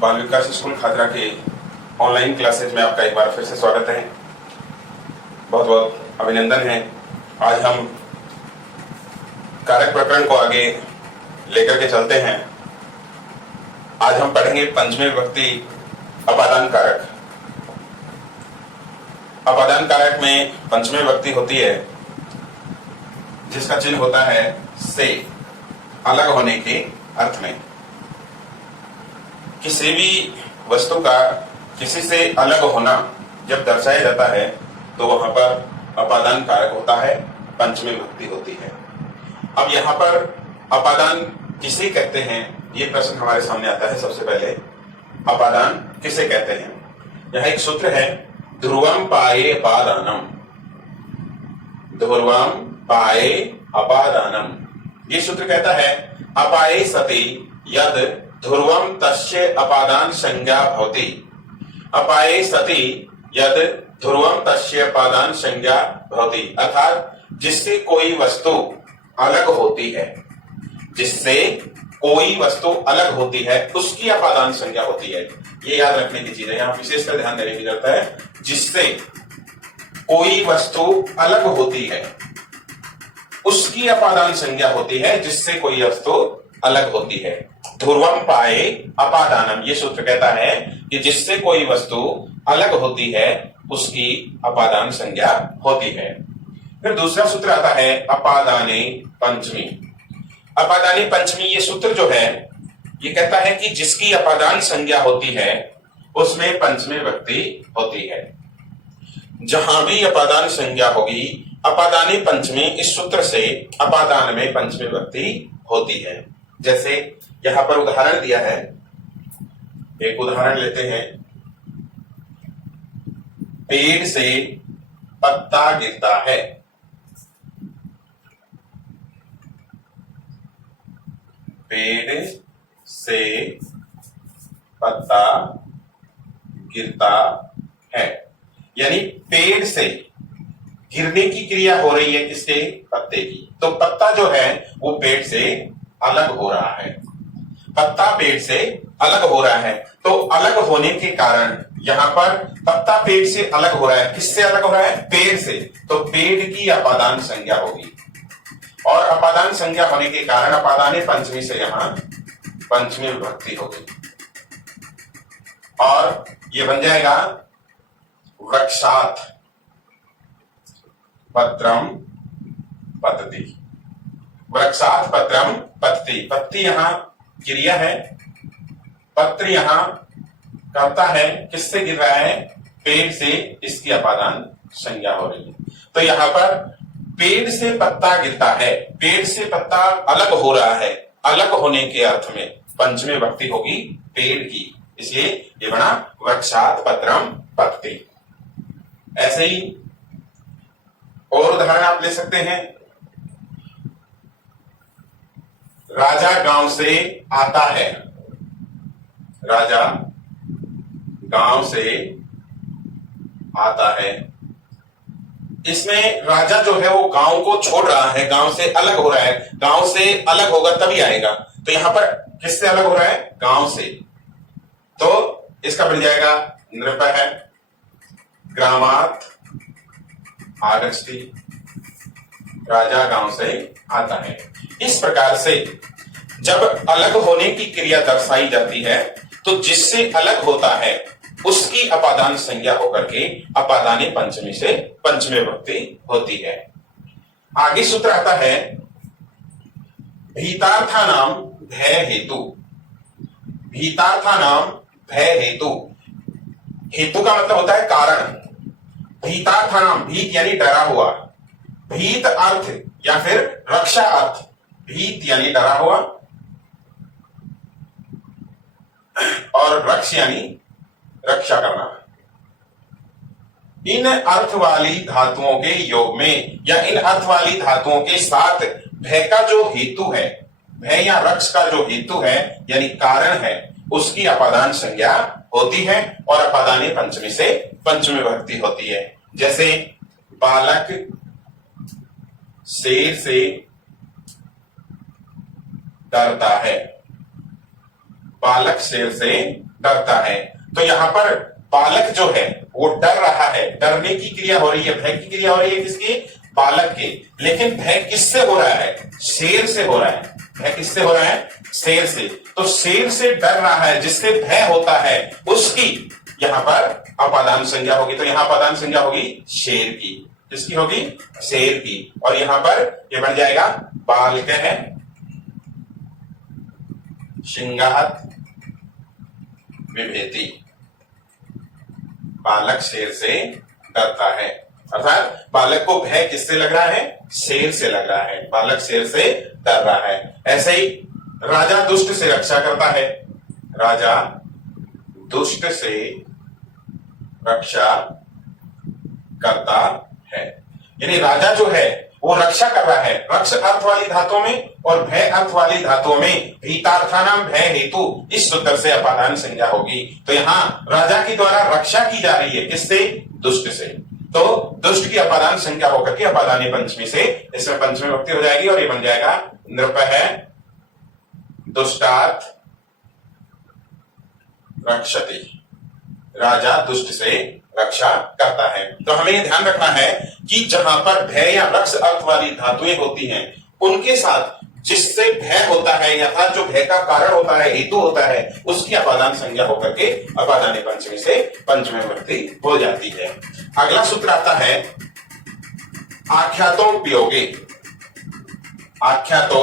बाल विकास स्कूल खादरा के online classes में आपका एक बार फिर से स्वागत है। बहुत बहुत अभिनंदन है। आज हम कारक प्रकरण को आगे लेकर के चलते हैं। आज हम पढ़ेंगे पंचमी विभक्ति अपादान कारक। अपादान कारक में पंचमी विभक्ति होती है जिसका चिन्ह होता है से, अलग होने के अर्थ में। किसी भी वस्तु का किसी से अलग होना जब दर्शाया जाता है तो वहां पर अपादान कारक होता है, पंचमी विभक्ति होती है। अब यहाँ पर अपादान किसे कहते हैं, ये प्रश्न हमारे सामने आता है। सबसे पहले अपादान किसे कहते हैं? यह एक सूत्र है, ध्रुवम पाये अपादानम। ध्रुवम पाये अपादानम, ये सूत्र कहता है अपाये सति यद ध्रुवम तस्य अपादान संज्ञा भवति। अपाये सति यद ध्रुवम तस्य अपादान संज्ञा भवति, अर्थात जिससे कोई वस्तु अलग होती है, जिससे कोई वस्तु अलग होती है उसकी अपादान संज्ञा होती है। ये याद रखने की चीज है, यहां विशेषकर ध्यान देने की जरूरत है। जिससे कोई वस्तु अलग होती है उसकी अपादान संज्ञा होती है, जिससे कोई वस्तु अलग होती है। ध्रुवम पाये अपादानम, ये सूत्र कहता है कि जिससे कोई वस्तु अलग होती है उसकी अपादान संज्ञा होती है। फिर दूसरा सूत्र आता है अपादाने पंचमी। अपादाने पंचमी, ये सूत्र जो है ये कहता है कि जिसकी अपादान संज्ञा होती है उसमें पंचमी विभक्ति होती है। जहां भी अपादान संज्ञा होगी, अपादाने पंचमी, इस सूत्र से अपादान में पंचमी विभक्ति होती है। जैसे यहां पर उदाहरण दिया है, एक उदाहरण लेते हैं। पेड़ से पत्ता गिरता है। पेड़ से पत्ता गिरता है, यानी पेड़ से गिरने की क्रिया हो रही है किसके? पत्ते की। तो पत्ता जो है वो पेड़ से अलग हो रहा है। पत्ता पेड़ से अलग हो रहा है, तो अलग होने के कारण यहां पर पत्ता पेड़ से अलग हो रहा है। किससे अलग हो रहा है? पेड़ से। तो पेड़ की अपादान संज्ञा होगी, और अपादान संज्ञा होने के कारण अपादाने पंचमी से यहां पंचमी विभक्ति होगी, और ये बन जाएगा वृक्षात् पत्रम पतति। वृक्षात् पत्रम पतति, पत्ती यहां क्रिया है, पत्र यहां करता है, किससे गिर रहा है? पेड़ से, इसकी अपादान संज्ञा हो रही है। तो यहां पर पेड़ से पत्ता गिरता है, पेड़ से पत्ता अलग हो रहा है, अलग होने के अर्थ में पंचमी विभक्ति होगी पेड़ की, इसलिए ये बना वृक्षात् पत्रम पतति। ऐसे ही और उदाहरण आप ले सकते हैं। राजा गांव से आता है। राजा गांव से आता है, इसमें राजा जो है वो गांव को छोड़ रहा है, गांव से अलग हो रहा है। गांव से अलग होगा तभी आएगा, तो यहां पर किससे अलग हो रहा है? गांव से। तो इसका बन जाएगा नृप है, ग्रामात् आगच्छति। राजा गांव से आता है। इस प्रकार से जब अलग होने की क्रिया दर्शाई जाती है तो जिससे अलग होता है उसकी अपादान संज्ञा होकर के अपादाने पंचमी से पंचमी विभक्ति होती है। आगे सूत्र आता है भीतार्थानाम भय हेतु। भीतार्थानाम भय हेतु, हेतु का मतलब होता है कारण। भीतार्थानाम, भीत यानी डरा हुआ, भीत अर्थ या फिर रक्षा अर्थ। भीत यानी डरा हुआ और रक्ष यानी रक्षा करना। इन अर्थ वाली धातुओं के योग में या इन अर्थ वाली धातुओं के साथ भय का जो हेतु है, भय या रक्ष का जो हेतु है यानी कारण है, उसकी अपादान संज्ञा होती है और अपादाने पंचमी से पंचमी विभक्ति होती है। जैसे बालक शेर से डरता है। बालक शेर से डरता है। तो यहाँ पर बालक जो है वो डर रहा है, डरने की क्रिया हो रही है, भय की क्रिया हो रही है किसकी? बालक की। लेकिन भय किससे हो रहा है? शेर से हो रहा है। भय किससे हो रहा है? शेर से। तो शेर से डर रहा है, जिससे भय होता है उसकी यहाँ पर अपादान संज्ञा होगी। तो यहाँ अपादान संज्ञा होगी शेर की। किसकी होगी? शेर की। और यहां पर ये बन जाएगा बालक है सिंगात विभेति। बालक शेर से डरता है, अर्थात बालक को भय किससे लग रहा है? शेर से लग रहा है। बालक शेर से डर रहा है। ऐसे ही राजा दुष्ट से रक्षा करता है। राजा दुष्ट से रक्षा करता है, यानी राजा जो है वो रक्षा कर रहा है। रक्ष अर्थ वाली धातुओं में और भय अर्थ वाली धातुओं में भीतार्थानाम भय हेतु इस सूत्र से अपादान संज्ञा होगी। तो यहाँ राजा की द्वारा रक्षा की जा रही है, किससे? दुष्ट से। तो दुष्ट की अपादान संज्ञा होकर के अपादानी पंचमी से इसमें पंचमी विभक्ति हो जाएगी और ये बन जाएगा नृप है दुष्टात् रक्षति। राजा दुष्ट से रक्षा करता है। तो हमें यह ध्यान रखना है कि जहां पर भय या रक्ष अर्थ वाली धातुएं होती हैं उनके साथ जिससे भय होता है या जो भय का कारण होता है, हेतु होता है, उसकी अपादान संज्ञा होकर के अपादानी पंचमी से पंचमी विभक्ति हो जाती है। अगला सूत्र आता है आख्यातो उपयोगे। आख्यातो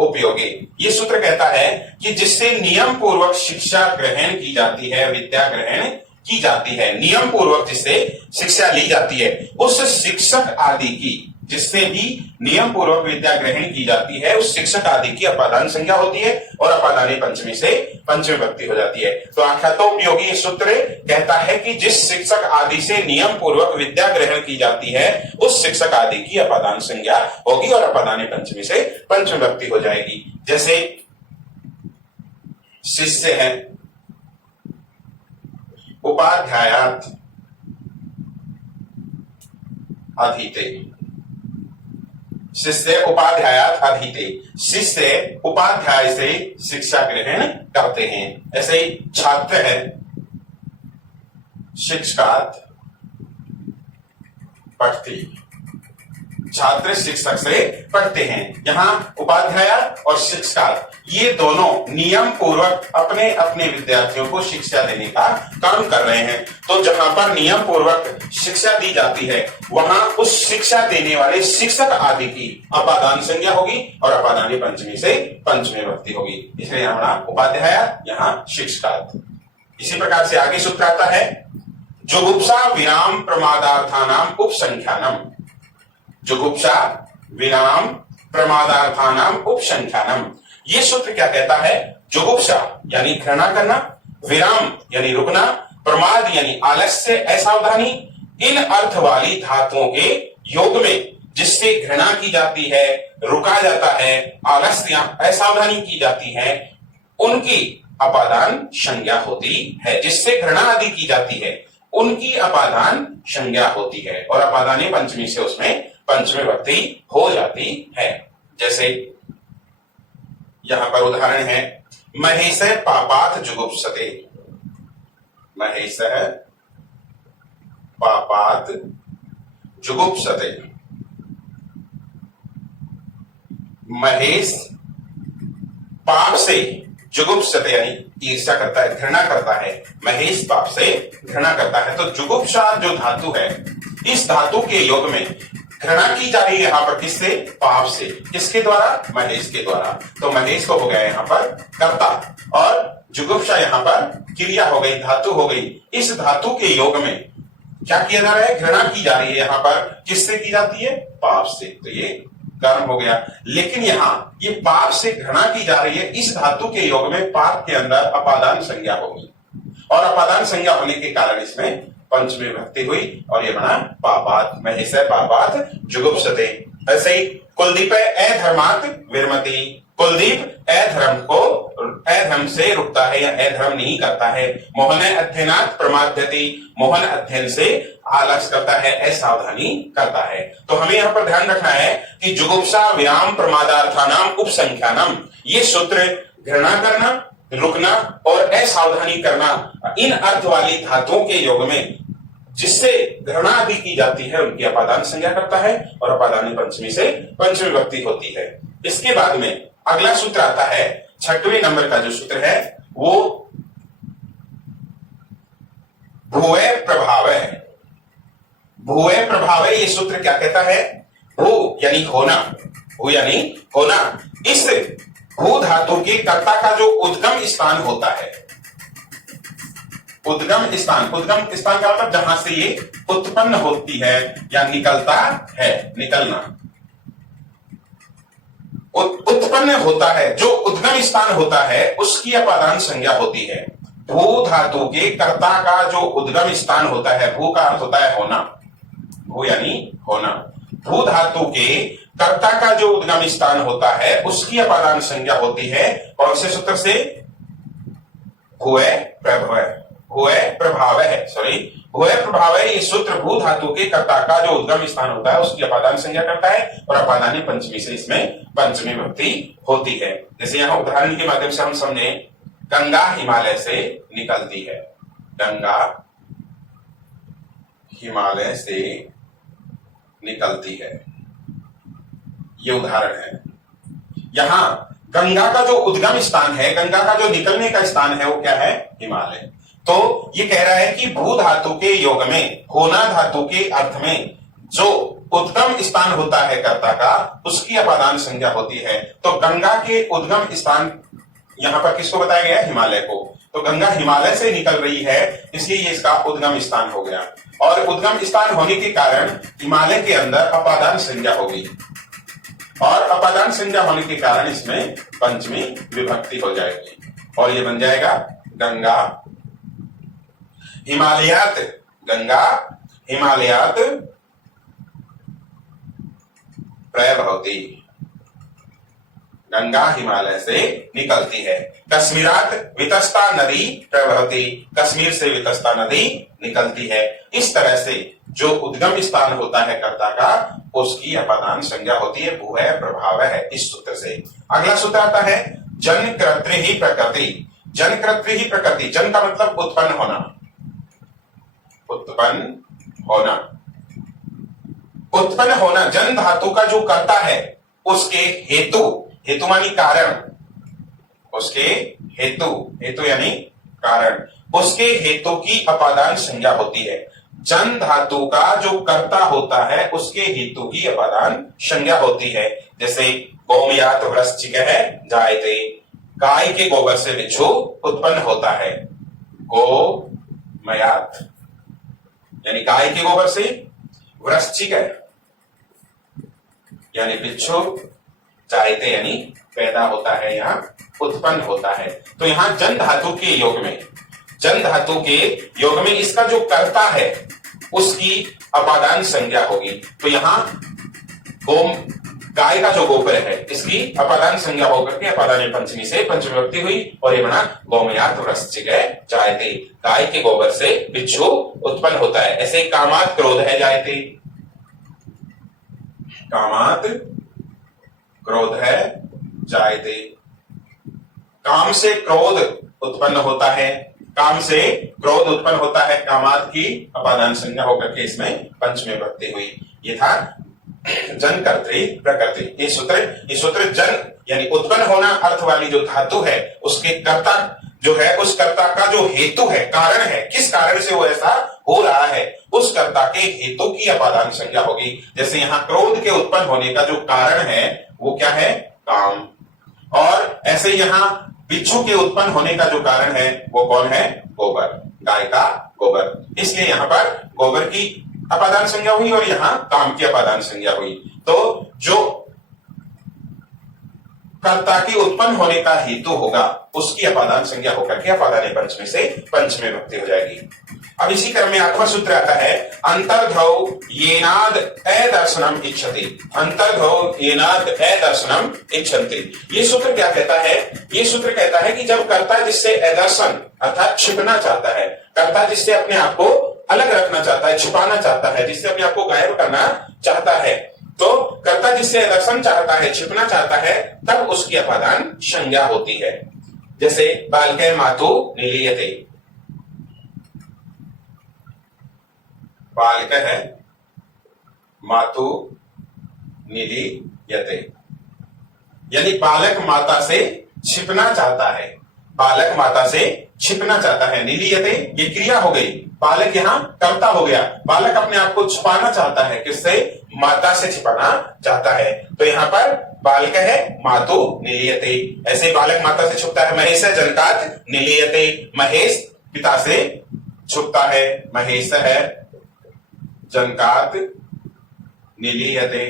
उपयोगे, ये सूत्र कहता है कि जिससे नियम पूर्वक शिक्षा ग्रहण की जाती है, विद्या ग्रहण की जाती है, नियम पूर्वक जिससे शिक्षा ली जाती है, उस शिक्षक आदि की, जिससे भी नियम पूर्वक विद्या ग्रहण की जाती है, उस शिक्षक आदि की अपादान संज्ञा होती है और अपादानी पंचमी से पंचमी विभक्ति हो जाती है। तो आख्यातोपयोगी ये सूत्र कहता है कि जिस शिक्षक आदि से नियम पूर्वक विद्या ग्रहण की जाती है, उस शिक्षक आदि की अपादान संज्ञा होगी और अपादानी पंचमी से पंचमी विभक्ति हो जाएगी। जैसे शिष्य है, उपाध्यायात् अधीते। शिष्य उपाध्यायात् अधीते, शिष्य उपाध्याय से शिक्षा ग्रहण करते हैं। ऐसे ही छात्र है, शिक्षकात् पठति। छात्र शिक्षक से पढ़ते हैं। यहाँ उपाध्याय और शिक्षक ये दोनों नियम पूर्वक अपने अपने विद्यार्थियों को शिक्षा देने का काम कर रहे हैं। तो जहां पर नियम पूर्वक शिक्षा दी जाती है, वहां उस शिक्षा देने वाले शिक्षक आदि की अपादान संज्ञा होगी और अपादानी पंचमी से पंचमी विभक्ति होगी। इसलिए यहाँ उपाध्याय, यहाँ शिक्षक। इसी प्रकार से आगे सूत्र आता है जुगुप्सा विराम प्रमादार्थानाम उपसंख्यानम। जुगुप्सा विराम प्रमादार्थानाम उपसंख्यानम, ये सूत्र क्या कहता है? जुगुप्सा यानी घृणा करना, विराम यानी रुकना, प्रमाद यानी आलस्य असावधानी, इन अर्थ वाली धातुओं के योग में जिससे घृणा की जाती है, रुका जाता है, आलस्य या असावधानी की जाती है, उनकी अपादान संज्ञा होती है। जिससे घृणा आदि की जाती है उनकी अपादान संज्ञा होती है और अपादानी पंचमी से उसमें पंचमी विभक्ति हो जाती है। जैसे यहां पर उदाहरण है महेश पापात जुगुप्सते। महेश पापात जुगुप्सते। महेश पाप से जुगुप्सते यानी ईर्ष्या करता है, घृणा करता है। महेश पाप से घृणा करता है। तो जुगुप्सा जो धातु है, इस धातु के योग में घृणा की जा रही है यहाँ पर किससे? पाप से। किसके द्वारा? महेश के द्वारा। तो महेश को हो गया यहाँ पर कर्ता और जुगुप्सा यहाँ पर क्रिया हो गई, धातु हो गई। इस धातु के योग में क्या किया जा रहा है? घृणा की जा रही है। यहाँ पर किससे की जाती है? पाप से। तो ये कर्म हो गया। लेकिन यहाँ ये पाप से घृणा की जा रही है, इस धातु के योग में पाप के अंदर अपादान संज्ञा होगी और अपादान संज्ञा होने के कारण इसमें पंचमी विभक्ति हुई और ये बना पापात। महेश पापात जुगुप्सते। ऐसे ही कुलदीप अधर्मात् विरमति। कुलदीप अधर्म से रुकता है या अधर्म नहीं करता है। मोहन अध्ययनात् प्रमाद्यति। मोहन अध्ययन से आलस्य करता है, असावधानी करता है। तो हमें यहाँ पर ध्यान रखना है कि जुगुप्सा विराम प्रमादार्थानाम उपसंख्यानम, ये सूत्र घृणा करना, रुकना और असावधानी करना, इन अर्थ वाली धातुओं के योग में जिससे घृणा आदि की जाती है उनकी अपादान संज्ञा करता है और अपादानी पंचमी से पंचमी विभक्ति होती है। इसके बाद में अगला सूत्र आता है, 6वें नंबर का जो सूत्र है वो भूय प्रभावय। भूय प्रभावय ये सूत्र क्या कहता है? भू यानी होना, भू यानी होना। इस भू धातु के कर्ता का जो उद्गम स्थान होता है, उद्गम स्थान का मतलब जहां से ये उत्पन्न होती है या निकलता है, निकलना, उत्पन्न होता है, जो उद्गम स्थान होता है उसकी अपादान संज्ञा होती है। भू धातु के कर्ता का जो उद्गम स्थान होता है, भू का अर्थ होता है होना, भू यानी होना। भू धातु के कर्ता का जो उद्गम स्थान होता है उसकी अपादान संज्ञा होती है कौन से सूत्र से? भूय प्रभावय, भूय प्रभावय है, सॉरी भूय प्रभावय। ये सूत्र भू धातु के कर्ता का जो उद्गम स्थान होता है उसकी अपादान संज्ञा करता है और अपादानी पंचमी से इसमें पंचमी विभक्ति होती है। जैसे यहां उदाहरण के माध्यम से हम समझे, गंगा हिमालय से निकलती है, गंगा हिमालय से निकलती है, ये उदाहरण है। यहां गंगा का जो उद्गम स्थान है, गंगा का जो निकलने का स्थान है वो क्या है? हिमालय। तो ये कह रहा है कि भू धातु के योग में, होना धातु के अर्थ में जो उद्गम स्थान होता है कर्ता का, उसकी अपादान संज्ञा होती है। तो गंगा के उद्गम स्थान यहां पर किसको बताया गया? हिमालय को। तो गंगा हिमालय से निकल रही है इसलिए ये इसका उद्गम स्थान हो गया, और उद्गम स्थान होने के कारण हिमालय के अंदर अपादान संज्ञा होगी, और अपादान संज्ञा होने के कारण इसमें पंचमी विभक्ति हो जाएगी और ये बन जाएगा गंगा हिमालयात, गंगा हिमालयात प्रभवती, गंगा हिमालय से निकलती है। कश्मीरात वितस्ता नदी प्रवहती, कश्मीर से वितस्ता नदी निकलती है। इस तरह से जो उद्गम स्थान होता है कर्ता का उसकी अपादान संज्ञा होती है, भूय प्रभाव है इस सूत्र से। अगला सूत्र आता है जन कर्तृ ही प्रकृति। जन कर्तृ ही प्रकृति, जन का मतलब उत्पन्न होना, उत्पन्न होना, उत्पन्न होना। जन धातु का जो कर्ता है उसके हेतु, हेतु मानी कारण, उसके हेतु, हेतु यानी कारण, उसके हेतु की अपादान संज्ञा होती है। जन धातु का जो कर्ता होता है उसके हेतु की अपादान संज्ञा होती है। जैसे गोमयात वृश्चिक है जायते, गाय के गोबर से बिच्छू उत्पन्न होता है। गोमयात यानी गाय के गोबर से, वृश्चिक है यानी बिच्छू, जायते यानी पैदा होता है, यहाँ उत्पन्न होता है। तो यहाँ जन धातु के योग में, जन धातु के योग में इसका जो कर्ता है उसकी अपादान संज्ञा होगी। तो यहाँ गोम, गाय का जो गोबर है इसकी अपादान संज्ञा होकर के अपादान पंचमी से पंचमी विभक्ति हुई और ये बना गोमयात वृश्चिक है जायते, गाय के गोबर से बिच्छू उत्पन्न होता है। ऐसे कामात क्रोध है जायते, कामात क्रोध है जायते, काम से क्रोध उत्पन्न होता है, काम से क्रोध उत्पन्न होता है, कामात की अपादान संज्ञा होकर के इसमें पंचमी विभक्ति हुई। ये था जन कर्तृ प्रकृति। ये सूत्र जन यानी उत्पन्न होना अर्थ वाली जो धातु है उसके कर्ता जो है, उस कर्ता का जो हेतु है, कारण है, किस कारण से वो ऐसा हो रहा है, उस कर्ता के हेतु की अपादान संज्ञा होगी। जैसे यहाँ क्रोध के उत्पन्न होने का जो कारण है वो क्या है? काम। और ऐसे यहाँ बिच्छू के उत्पन्न होने का जो कारण है वो कौन है? गोबर, गाय का गोबर। इसलिए यहाँ पर गोबर की अपादान संज्ञा हुई और यहाँ काम की अपादान संज्ञा हुई। तो जो कर्ता की उत्पन्न होने का हेतु होगा उसकी अपादान संज्ञा होकर के अपादान पंचमी से पंचमी विभक्ति हो जाएगी। अब इसी क्रम में 8वां सूत्र आता है अंतर्धौ येनाद अदर्शनम इच्छति। अंतर्धौ येनाद अदर्शनम इच्छन्ति। ये सूत्र क्या कहता है? ये सूत्र कहता है कि जब कर्ता जिससे अदर्शन अर्थात छिपना चाहता है, कर्ता जिससे अपने आप को अलग रखना चाहता है, छुपाना चाहता है, जिससे अपने आप को गायब करना चाहता है, तो कर्ता जिससे दर्शन चाहता है, छिपना चाहता है, तब उसकी अपादान संज्ञा होती है। जैसे बालके मातु निलीयते, बालकः मातु निलीयते, यानी बालक माता से छिपना चाहता है, बालक माता से छिपना चाहता है। निलीयते ये क्रिया हो गई, बालक यहां कर्ता हो गया, बालक अपने आप को छुपाना चाहता है, किससे? माता से छिपाना चाहता है। तो यहां पर बालक है मातु निलीयते, ऐसे बालक माता से छुपता है। महेश है जनकात निलीयते, महेश पिता से छुपता है, महेश है जनकात निलीयते,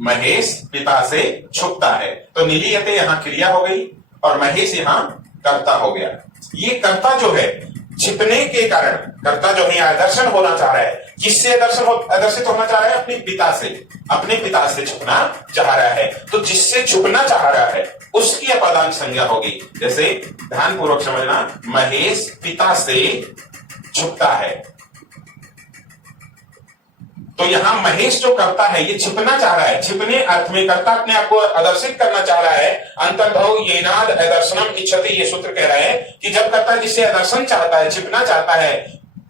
महेश पिता से छुपता है। तो निलीयते यहां क्रिया हो गई और महेश यहां कर्ता हो गया। ये कर्ता जो है छिपने के कारण, कर्ता जो है आदर्शन होना चाह रहा है, किससे आदर्शित होना चाह रहा है? अपने पिता से, अपने पिता से छुपना चाह रहा है। तो जिससे छुपना चाह रहा है उसकी अपादान संज्ञा होगी। जैसे ध्यान पूर्वक समझना, महेश पिता से छुपता है, तो यहां महेश जो करता है ये छिपना चाह रहा है, छिपने अर्थ में कर्ता अपने आप को आदर्शित करना चाह रहा है। अंतर्भव येनाद आदर्शनम इच्छति, ये सूत्र कह रहा है कि जब कर्ता जिससे आदर्शन चाहता है, छिपना चाहता है,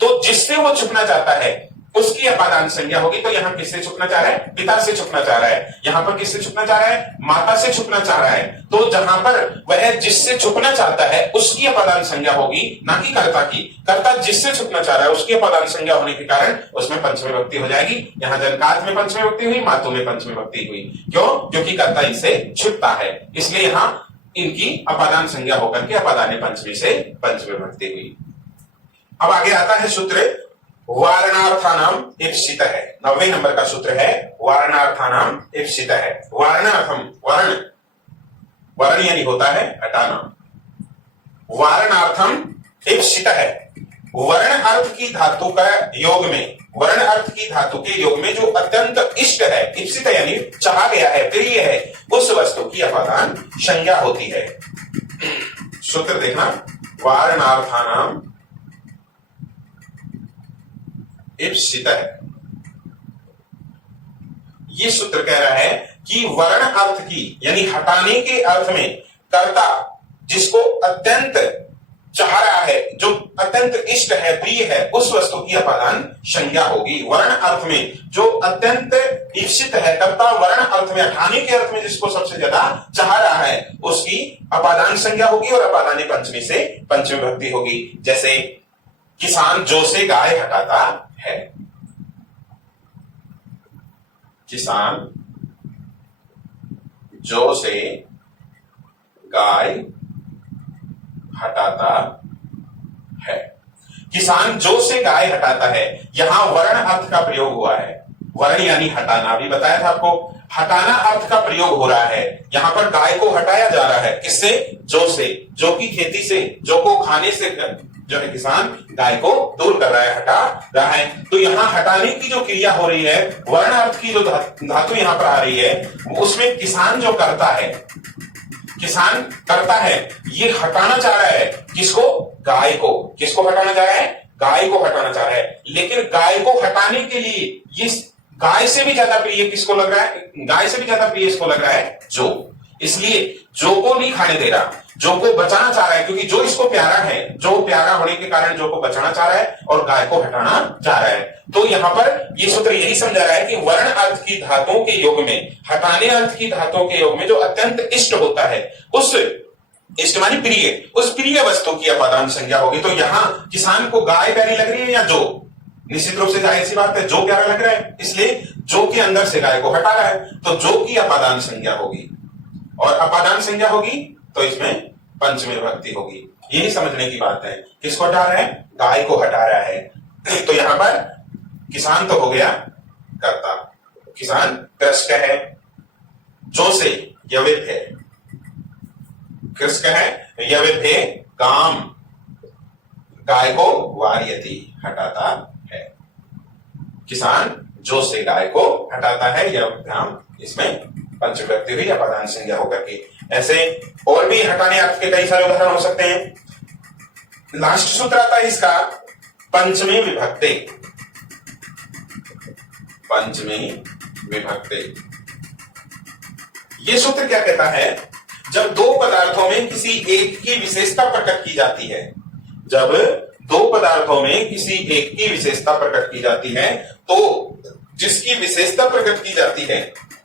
तो जिससे वो छुपना चाहता है उसकी अपादान संज्ञा होगी। तो यहां किससे छुपना चाह रहा है? पिता से छुपना चाह रहा है। यहां पर किससे छुपना चाह रहा है? माता से छुपना चाह रहा है। तो जहां पर वह जिससे छुपना चाहता है उसकी अपादान संज्ञा होगी, ना कि कर्ता की। कर्ता जिससे छुपना चाह रहा है उसकी अपादान संज्ञा होने के कारण उसमें पंचमी विभक्ति हो जाएगी। यहां जनकात में पंचमी विभक्ति हुई, मातु में पंचमी विभक्ति हुई। क्यों? क्योंकि कर्ता इनसे छुपता है, इसलिए यहां इनकी अपादान संज्ञा होकर के अपादान पंचमी से पंचमी विभक्ति हुई। अब आगे आता है सूत्र वारणार्थानाम इप्सित है। 90 नंबर का सूत्र है वारणार्थानाम इप्सित है। वारणार्थम, वर्ण, वर्ण यानी होता है हटाना, वारणार्थम इप्सित है। वर्ण अर्थ की धातु का योग में, वर्ण अर्थ की धातु के योग में जो अत्यंत इष्ट है, इप्सित यानी चाहा गया है, प्रिय है, उस वस्तु की अपादान संज्ञा होती है। सूत्र देखना, वारणार्थानाम इप्सित है। ये सूत्र कह रहा है कि वर्ण अर्थ की यानी हटाने के अर्थ में कर्ता जिसको अत्यंत चाह रहा है, जो अत्यंत इष्ट है, प्रिय है, उस वस्तु की अपादान संज्ञा होगी। वर्ण अर्थ में जो अत्यंत इप्सित है, कर्ता वर्ण अर्थ में, हटाने के अर्थ में जिसको सबसे ज्यादा चाह रहा है उसकी अपादान संज्ञा होगी और अपादानी पंचमी से पंचमी विभक्ति होगी। जैसे किसान जो से गाय हटाता है, किसान जो से गाय हटाता है। किसान जो से गाय हटाता है, यहां वर्ण अर्थ का प्रयोग हुआ है। वर्ण यानी हटाना, भी बताया था आपको, हटाना अर्थ का प्रयोग हो रहा है। यहां पर गाय को हटाया जा रहा है, किससे? जो से, जो की खेती से, जो को खाने से जो है किसान गाय को दूर कर रहा है, हटा रहा है। तो यहां हटाने की जो क्रिया हो रही है, वर्ण अर्थ की जो धातु यहां पर आ रही है, उसमें किसान जो करता है, किसान करता है, ये हटाना चाह रहा है किसको? गाय को। किसको हटाना चाह रहा है? गाय को हटाना चाह रहा है। लेकिन गाय को हटाने के लिए ये गाय से भी ज्यादा प्रिय किसको लग रहा है? गाय से भी ज्यादा प्रिय इसको लग रहा है जो, इसलिए जो को नहीं खाने दे रहा, जो को बचाना चाह रहा है, क्योंकि जो इसको प्यारा है, जो प्यारा होने के कारण जो को बचाना चाह रहा है और गाय को हटाना चाह रहा है। तो यहां पर ये सूत्र यही समझा रहा है कि वर्ण अर्थ की धातुओं के योग में, हटाने अर्थ की धातुओं के योग में जो अत्यंत इष्ट होता है, उस इष्ट मानी प्रिय, उस प्रिय वस्तु की अपादान संज्ञा होगी। तो यहां किसान को गाय प्यारी लग रही है या जो? निश्चित रूप से जाहिर सी बात है जो प्यारा लग रहा है, इसलिए जो के अंदर से गाय को हटा रहा है, तो जो की अपादान संज्ञा होगी और अपादान संज्ञा होगी तो इसमें पंचमी विभक्ति होगी। यही समझने की बात है। किसको हटा रहा है? गाय को हटा रहा है। तो यहां पर किसान तो हो गया कर्ता, किसान कृषक है, जो से यवित है, कृषक है, यवित है, काम, गाय को वार्यति हटाता है। किसान जो से गाय को हटाता है, यह ध्यान इसमें पंचमी विभक्ति हुई अपादान संज्ञा होकर के। ऐसे और भी हटाने अर्थ के कई सारे उदाहरण हो सकते हैं। लास्ट सूत्र आता है इसका पंचमी विभक्ति। पंचमी विभक्ति, ये सूत्र क्या कहता है जब दो पदार्थों में किसी एक की विशेषता प्रकट की जाती है, जब दो पदार्थों में किसी एक की विशेषता प्रकट की जाती है तो जिसकी विशेषता प्रकट की जाती है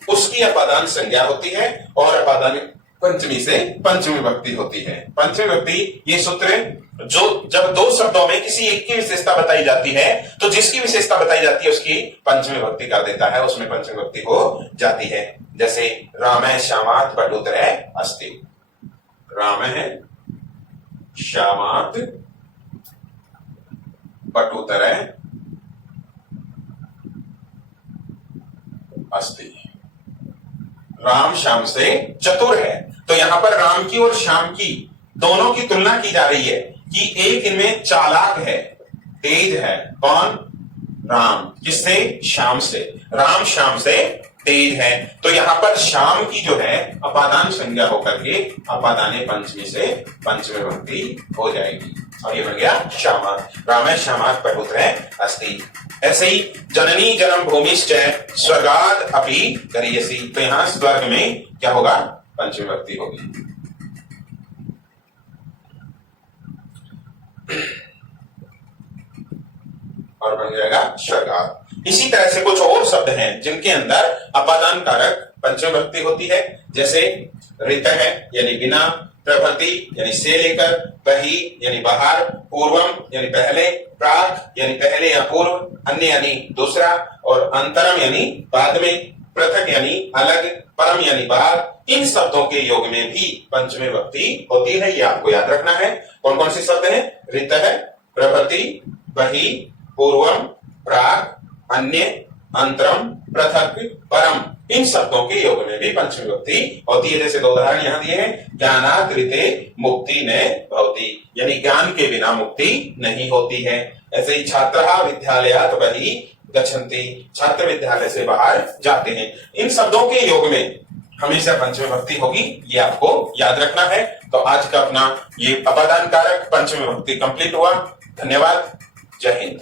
उसकी अपादान संज्ञा होती है और अपादान पंचमी से पंचमी विभक्ति होती है। पंचमी विभक्ति ये सूत्र जो जब दो शब्दों में किसी एक की विशेषता बताई जाती है तो जिसकी विशेषता बताई जाती है उसकी पंचमी विभक्ति कर देता है, उसमें पंचमी विभक्ति हो जाती है। जैसे राम श्यामात पटुतरे अस्ति, राम है श्यामात पटुतरे अस्ति, राम श्याम से चतुर है। तो यहां पर राम की और श्याम की दोनों की तुलना की जा रही है कि एक इनमें चालाक है, तेज है। कौन? राम। किससे? श्याम से। राम श्याम से तेज है। तो यहां पर श्याम की जो है अपादान संज्ञा होकर के अपादाने पंचमी से पंचमी विभक्ति हो जाएगी और ये बन गया श्यामात। राम श्यामात पटुतरे अस्ति। ऐसे ही जननी जन्म भूमिश्च स्वर्गाद अपि गरीयसी, तो यहां स्वर्ग में क्या होगा? पंचमी विभक्ति होगी। और बन जाएगा स्वर्गाद। इसी तरह से कुछ और शब्द हैं जिनके अंदर अपादान कारक पंचमी विभक्ति होती है, जैसे ऋत है यानी बिना, प्रभृति यानी से लेकर, बहि यानी बाहर, पूर्वम यानी पहले, प्राक यानी पहले या पूर्व, अन्य यानी दूसरा और अंतरम यानी बाद में, पृथक यानी अलग, परम यानी बाद। इन शब्दों के योग में भी पंचमी विभक्ति होती है, ये आपको याद रखना है। कौन कौन से शब्द हैं? ऋत है, प्रभृति, बहि, पूर्वम, प्राक, अन्य, अंतरम, पृथक, परम। इन शब्दों के योग में भी पंचमी विभक्ति होती है। जैसे दो उदाहरण यहां दिए हैं, ज्ञानात् ऋते मुक्ति न भवति, यानी ज्ञान के बिना मुक्ति नहीं होती है। ऐसे ही छात्रः विद्यालयात् बहि गच्छन्ति, छात्र विद्यालय से बाहर जाते हैं। इन शब्दों के योग में हमेशा पंचमी विभक्ति होगी, ये आपको याद रखना है। तो आज का अपना ये अपादान कारक पंचमी विभक्ति कंप्लीट हुआ। धन्यवाद। जय हिंद।